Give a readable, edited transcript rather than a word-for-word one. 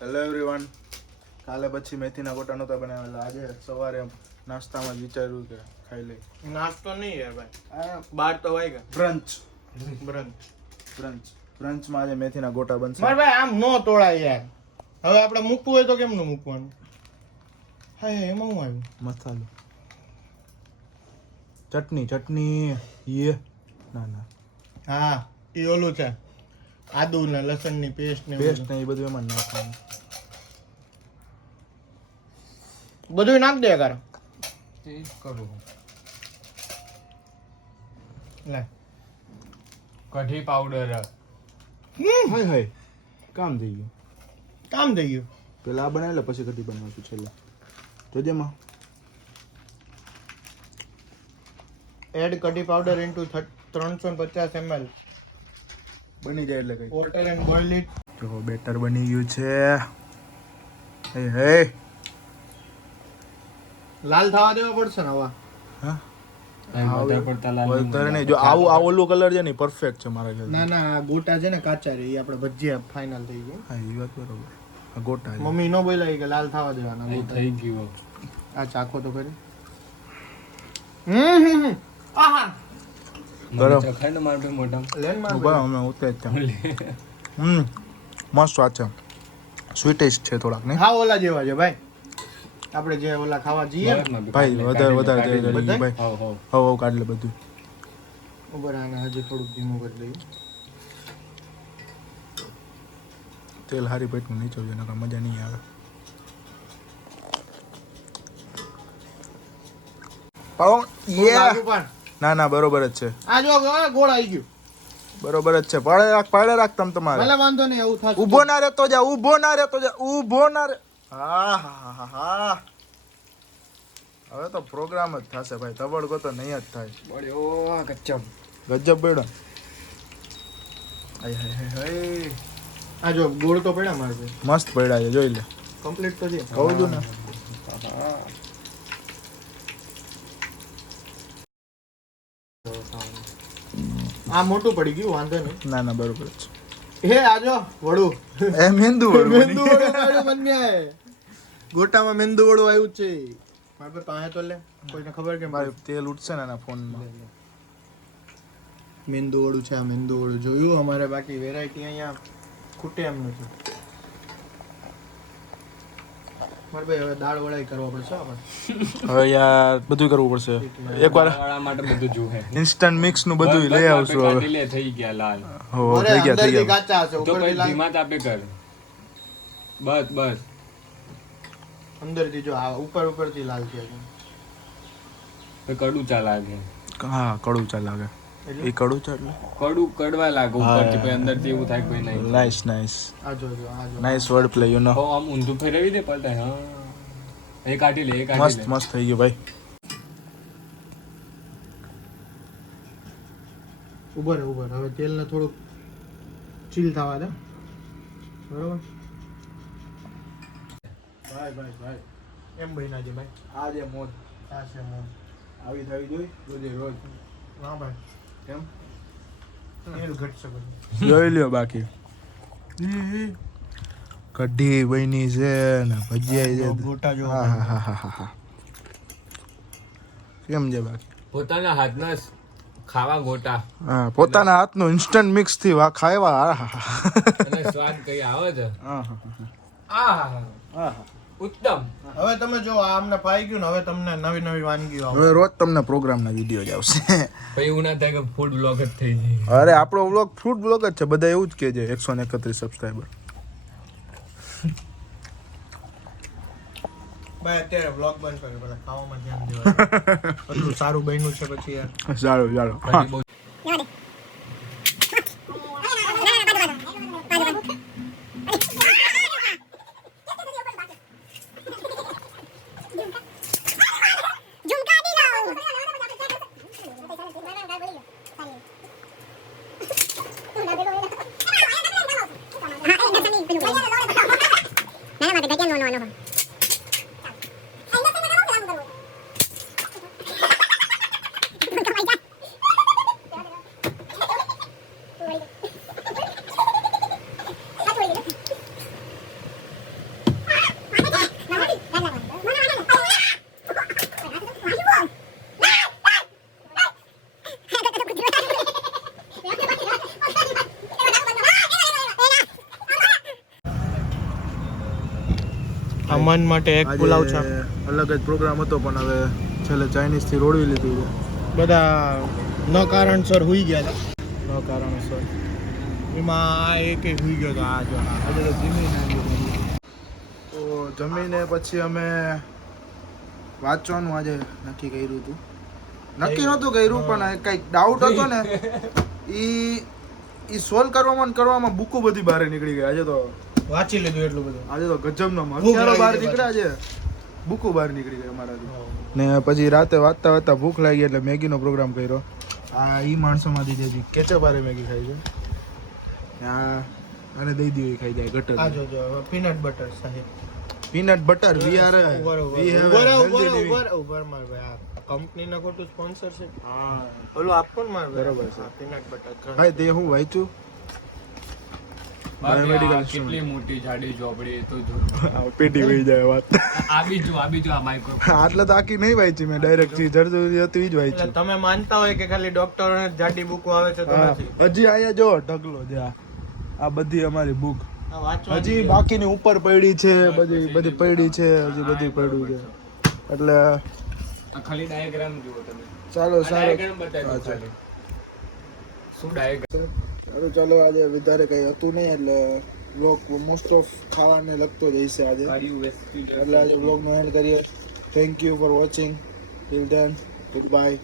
Hello everyone. કાલે પછી મેથીના ગોટા નહોતા બનાવેલા. આજે સવારે નાસ્તામાં જ વિચાર્યું કે ખાઈ લઈ. નાસ્તો નહીં યાર ભાઈ, બાર તો વાગ્યા. બ્રંચમાં આજે મેથીના ગોટા બનશે. માર ભાઈ આમ નો તોડાય યાર. હવે આપણે મૂકવું હોય તો કેમનું મૂકવાનું? હા એમાં હું આવ્યું મસાલો, ચટણી યે ના હા એ ઓલું છે, આદુ ને લસણ ની પેસ્ટ ને એ બધું એમાં નાખવાનું. બધું નાખ દે કર કરું લે. કઢી પાવડર હાય કામ થઈ ગયું. કામ થઈ ગયું. પેલા આ બનાવેલા પછી કઢી બનાવશું છેલ્લે. જોજેમાં એડ કઢી પાવડર ઇન્ટુ 350 ml બની જાય એટલે કઈ. Water and boil it. જો બેટર બની ગયું છે. હે લાલ થવા દેવા પડશે ને હવા. હા વધારે પડતા લાલ નહીં વધારે નહીં. જો આવું આ ઓલું કલર છે ને પરફેક્ટ છે મારા ખ્યાલ. ના ના આ ગોટા છે ને કાચા રે, એ આપણે ભજીયા ફાઇનલ થઈ ગયું. હા એ વાત બરોબર. આ ગોટા છે. મમ્મી નો બોલાવી કે લાલ થવા દેવાના અહીં ગોટા. થઈ ગયું. આ ચાખો તો કરી. આહા ગરમ. ચખાય ને મારે ભાઈ મોઢામાં. લેન માર ઉભા અમે ઉતરે જ મસ્ત વાત છે. સ્વીટેસ્ટ છે થોડાક ને હા ઓલા જેવા છે ભાઈ, આપણે જે ઓલા ખાવા જઈએ ને. બરાબર, ભાઈ વધારે કાઢી લે. ભાઈ હાવ, હાવ. હવે કાઢી લે બધું. ઉપર આને હજી થોડુંક ધીમું કરી લઈએ. તેલ હારી પેટનું નીચોવજો નકર મજા નહીં આવે. લાગુ પણ. ના બરોબર જ છે. આ જો ગોળ આવી ગયું. બરોબર જ છે. પાડે રાખ તમ તમારે. ભલે વાંધો નહીં, એવું થશે. ઊભો ના રહેતો જા. હા હવે તો પ્રોગ્રામ જ થશે ભાઈ. તબડકો તો નહીં જ થાય. બળ્યો કચ્ચમ. ગજબ બેડો. હાય આ જો ગોળ તો પડ્યા મારે ભાઈ. મસ્ત પડ્યા છે. જોઈ લે. કમ્પ્લીટ તો છે. કહું છું ને. આ મોટું પડી ગયું, વાંધો નહીં. ના બરોબર જ હે આજો વડું. છે. એ મેંદુ વડું મેંદુ વડું મારું બન્યા. ગોટામાં મેંદુ વડું આવ્યું છે. મારે ભાઈ પાસે તો લે, કોઈને ખબર કે મારે તેલ ઉઠશે ને એના ફોનમાં. મેંદુ વડું છે. આ મેંદુ વડું જોયું અમારે. બાકી વેરાયટી અહીંયા ખૂટે એમ નથી. મારે ભાઈ હવે દાળ વડાઈ કરવા પડશે આપણે. હવે યાર બધું કરવું પડશે. એકવાર વાળા માટે બધું જોહે. ઇન્સ્ટન્ટ મિક્સ નું બધું લઈ આવશું હવે. કાઢી લે, થઈ ગયા લાલ. હો અરે થઈ અંદરથી ગયા. કાચા હશે, તો ઉપરથી પછી લાલ. ધીમા તાપે કર. બસ અંદરથી જો આ ઉપરથી લાલ થયા છે. તો કડું ચા લાગે. હા કડું ચા લાગે. એ કડું ચા એટલે કડું કડવા લાગે ઉપરથી, પછી અંદરથી એવું થાય કોઈ નહીં. નાઈસ આ જો આ જો. Nice word play you know. હો, આમ ઊંધું ફેરવી દે પલટાય. હા એ કાઢી લે, મસ્ત થઈ ગયું ભાઈ. ઉભર હવે તેલને થોડુંક ચીલ થવા દે. બરોબર ભાઈ એમ બન્યા છે ભાઈ. આ જે મોજ આ છે મોં. આવી થવી જોઈએ રોજ. ના ભાઈ કેમ તેલ ઘટશે બધું. જોઈ લ્યો બાકી. કઢી બની છે ને ભજીયા છે. ગોટા જો. હા કેમ છે બાકી? પોતાના હાથના ખાવા ગોટા હા પોતાના હાથનું ઇન્સ્ટન્ટ મિક્સ થી ખાવા. અને સ્વાદ કઈ આવે છે. આહા ઉત્તમ. હવે તમે જો આ અમને ફાઈ ગયું ને, હવે તમને નવી વાનગીઓ આવે. હવે રોજ તમને પ્રોગ્રામના વિડીયો જ આવશે. પછી એવું ના થાય કે ફૂડ બ્લોગ જ થઈ જાય. અરે આપણો વ્લોગ ફૂડ બ્લોગ જ છે. બધા એવું જ કે છે. 131 સબસ્ક્રાઈબર. ભાઈ અત્યારે વ્લોગ બંધ કર્યો, પેલા ખાવામાં ધ્યાન દેવા. એટલું સારું બન્યું છે પછી યાર. સારું ચાલો. કઢી બહુ ખાય. મન માટે એક આજે પુલાવ છે. અલગ જ પ્રોગ્રામ હતો પણ હવે છેલ્લે ચાઇનીઝ થી રોડવી લીધું છે બધા ન કારણસર હુઈ ગયા હતા. ન કારણસર. એમાં આ એક હુઈ ગયો હતો. આ જો આજે તો ધીમી તો જમીને પછી અમે વાંચવાનું આજે નક્કી કર્યું હતું. નક્કી નહોતું કર્યું પણ કંઈક ડાઉટ હતો ને ઈ સોલ્વ કરવામાં બુકો બધી બહાર નીકળી ગઈ. આજે તો વાંચી લીધું એટલું બધું. આજે તો ગજબનો ભૂખ હથિયારો લાગી બહાર ગઈ નીકળ્યા છે. બુકો બહાર નીકળી ગઈ અમારાથી. ને પછી રાતે વાંચતા ભૂખ લાગી એટલે મેગીનો પ્રોગ્રામ કર્યો. આ ઈ માણસોમાંથી જે કેચઅપ વાળી મેગી ખાય છે ને આને દઈ દીધી ખાઈ જાય ગટર. આ જો પીનટ બટર સાહેબ. પીનટ બટર વી આર ઉભર માર ભાઈ. આ કંપનીના ખોટું સ્પોન્સર છે. હા ઓલું આપો ને માર બરોબર છે. પીનટ બટર ભાઈ તે હું વાંચ્યું બાકી Biomedical આ કેટલી મોટી જાડી ચોપડી તો જો પેટી વહી જાય વાત. આ બીજું આ માઇક્રો આટલે તો આખી નહીં વાંચી મેં ડાયરેક્ટ જે જરૂરી હતી ઈ જ એટલે વાંચ્યું. તમે માનતા હોય કે ખાલી ડોક્ટરોને જ જાડી બુકો આવે છે તો હા, નથી. હજી આયા જો ઢગલો છે આ બધી અમારી બુક આ વાંચવાની હજી બાકીની ઉપર પડી છે બધી પડી છે હજી બધી પડ્યું છે એટલે આ ખાલી ડાયાગ્રામ જુઓ તમે ચાલો ડાયાગ્રામ સારું બતાવ્યો ખાલી શું ડાયાગ્રામ ચાલો આજે વધારે કઈ હતું નહીં એટલે વ્લોગ મોસ્ટ ઓફ ખાવાને લગતો જ હશે આજે એટલે આજે વ્લોગનો એન્ડ કરીએ. Thank you for watching till then good bye.